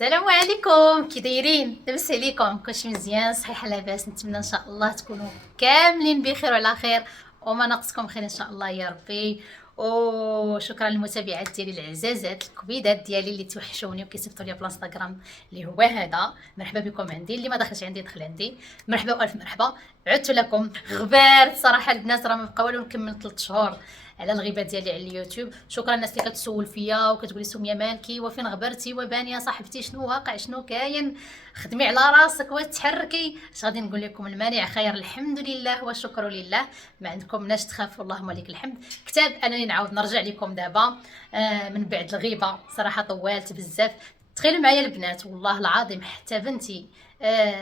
السلام عليكم، كي دايرين؟ لاباس عليكم؟ كلشي مزيان؟ صحيحه لاباس؟ نتمنى ان شاء الله تكونوا كاملين بخير وعلى خير وما ناقصكم خير ان شاء الله يا ربي. وشكرا للمتابعات ديالي العزازات الكبيدات ديالي اللي توحشوني وكيصيفطوا لي بالانستغرام اللي هو هذا. مرحبا بكم عندي، اللي ما دخلش عندي دخل عندي. مرحبا والف مرحبا. عدت لكم غبارت صراحه، البنات راه ما بقى والو، نكمل 3 شهور على الغيبه ديالي على اليوتيوب. شكرا الناس اللي كتسول فيا وكتقولي سميه مالكي وفين غبرتي وبانيه صاحبتي، شنو واقع شنو كاين، خدمي على راسك وتحركي. اش غادي نقول لكم؟ المانع خير، الحمد لله والشكر لله، ما عندكم مناش تخافوا، اللهم لك الحمد. كتاب انني نعاود نرجع لكم دابا من بعد الغيبه، صراحه طولت بزاف. تخيلوا معايا البنات والله العظيم حتى بنتي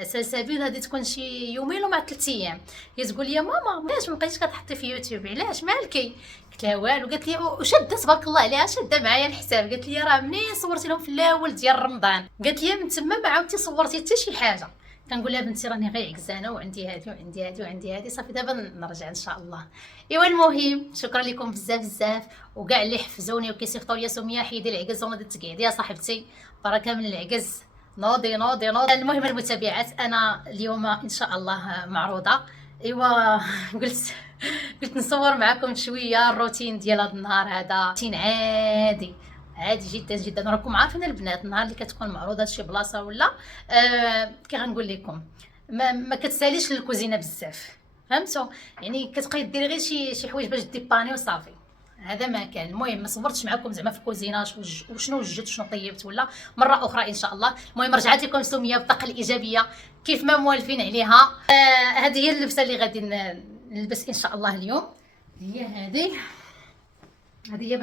سلسبيل هذه تكون شي يومين ومع 3 ايام هي تقول لي يا ماما علاش ما بقيتيش كتحطي في يوتيوب، علاش مالكي؟ قلت لها والو. قالت لي وشاده تبارك الله عليها، شاده معايا الحساب. قالت لي راه منين صورتي لهم في الاول ديال رمضان، قالت لي من تما ما عاودتي صورتي حتى شي حاجه. كنقول لها بنتي راني غير عكزانه وعندي هذه وعندي هذه وعندي هذه، صافي دابا نرجع ان شاء الله. ايوا المهم شكرا لكم بزاف بزاف، وكاع اللي حفزوني وكيصيفطوا لي سميه حيدي العكز ونوضي تقعدي يا صاحبتي، بركه من العكز، نوضي نوضي نوضي. المهم المتابعات، انا اليوم ان شاء الله معروضه. ايوا قلت نصور معكم شويه الروتين ديال هذا النهار. هذا روتين عادي عادي جدا جدا. راكم عارفين البنات، النهار اللي كتكون معروضه شي بلاصه ولا كي غنقول لكم ما كتساليش للكوزينه بزاف، فهمتوا؟ يعني كتبقاي ديري غير شي حوايج باش ديباني وصافي. هذا ما كان. المهم ما صورتش معكم زعما في الكوزينه وشنو وجدت وشنو طيبت ولا، مره اخرى ان شاء الله. المهم رجعت لكم سميه بالطاقه الايجابيه كيف ما موالفين عليها. هذه هي اللبسه اللي غادي نلبس ان شاء الله اليوم. هي هذه هي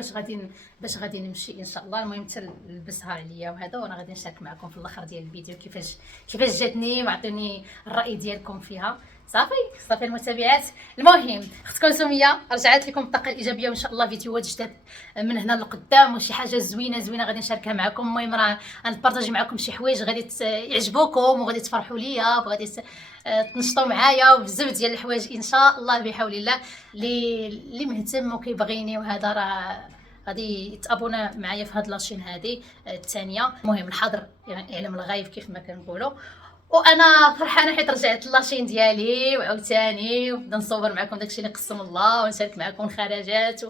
باش غادي نمشي ان شاء الله. المهم حتى نلبسها عليا وهذا، وانا غادي نشارك معكم في الاخر ديال الفيديو كيفاش جاتني، واعطوني الراي ديالكم فيها. صافي المتابعات. المهم اختكم سميه رجعت لكم الطاقه الايجابيه، وان شاء الله فيديوهات جداد من هنا لقدام وشي حاجه زوينه غادي نشاركها معكم. المهم راه غنبارطاجي معكم شي حوايج غادي يعجبوكم وغادي تفرحوا ليا وغادي تنشطوا معايا، وبزاف ديال الحوايج ان شاء الله بحول الله. اللي مهتم وكيبغيني وهذا راه غادي يتابونا معايا في هاد لاشين هذه الثانيه. المهم الحاضر يعلم الغايب كيف ما كنقولوا. وانا فرحانه حيت رجعت لاشين ديالي وعاوتاني وبدا نصور معكم داكشي اللي قسم الله، ونشارك معكم الخرجات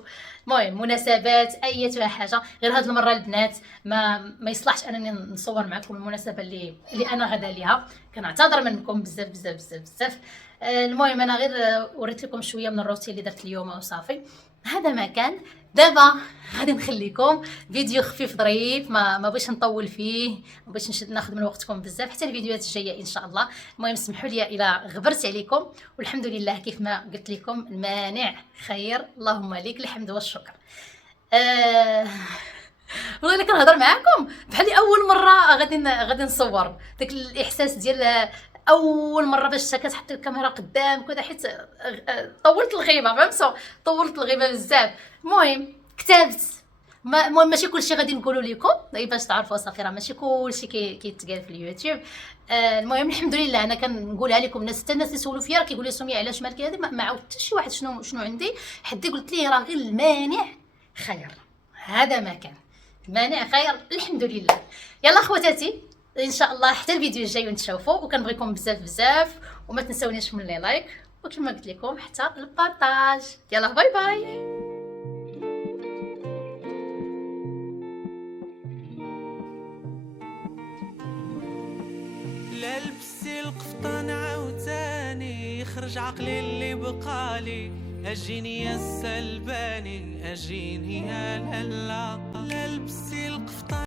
المهم مناسبات ايتها حاجه. غير هاد المره البنات ما يصلحش انني نصور معكم المناسبه اللي انا غدا ليها، كنعتذر منكم بزاف بزاف بزاف بزاف. المهم انا غير وريت لكم شويه من الروتين اللي درت اليوم وصافي. هذا ما كان. دابا غادي نخليكم فيديو خفيف ظريف، ما بغيتش نطول فيه، ما بغيتش ناخذ من وقتكم بزاف حتى الفيديوهات الجايه ان شاء الله. المهم سمحوا لي الى غبرت عليكم، والحمد لله كيف ما قلت لكم المانع خير، اللهم لك الحمد والشكر. والله الا كنهضر معاكم بحال اول مره غادي نصور. داك الاحساس ديال اول مره باش كتحط الكاميرا قدامك ودا، حيت طولت الغيبه، فهمتوا؟ طولت الغيبه بزاف. المهم كتبت. المهم ماشي كلشي غادي نقولوا لكم باش تعرفوا، صافي راه ماشي كلشي كيتقال في اليوتيوب. المهم الحمد لله انا كنقولها لكم. الناس حتى الناس اللي سولوا فيا راه كيقولوا لي سميه علاش مالك هذه، ما عاودتش شي واحد شنو عندي، حدي قلت ليه راه غير المانع خير. هذا ما كان. المانع خير الحمد لله. يلا خواتاتي ان شاء الله حتى الفيديو الجاي ونتشوفوا، وكنبغيكم بزاف بزاف، وما تنسونيش من لي لايك، وكما قلت لكم حتى البارطاج. يلا باي باي. لا لبسي القفطان عاوتاني يخرج عقلي اللي بقالي، اجيني يا السلباني اجيني يا لالا.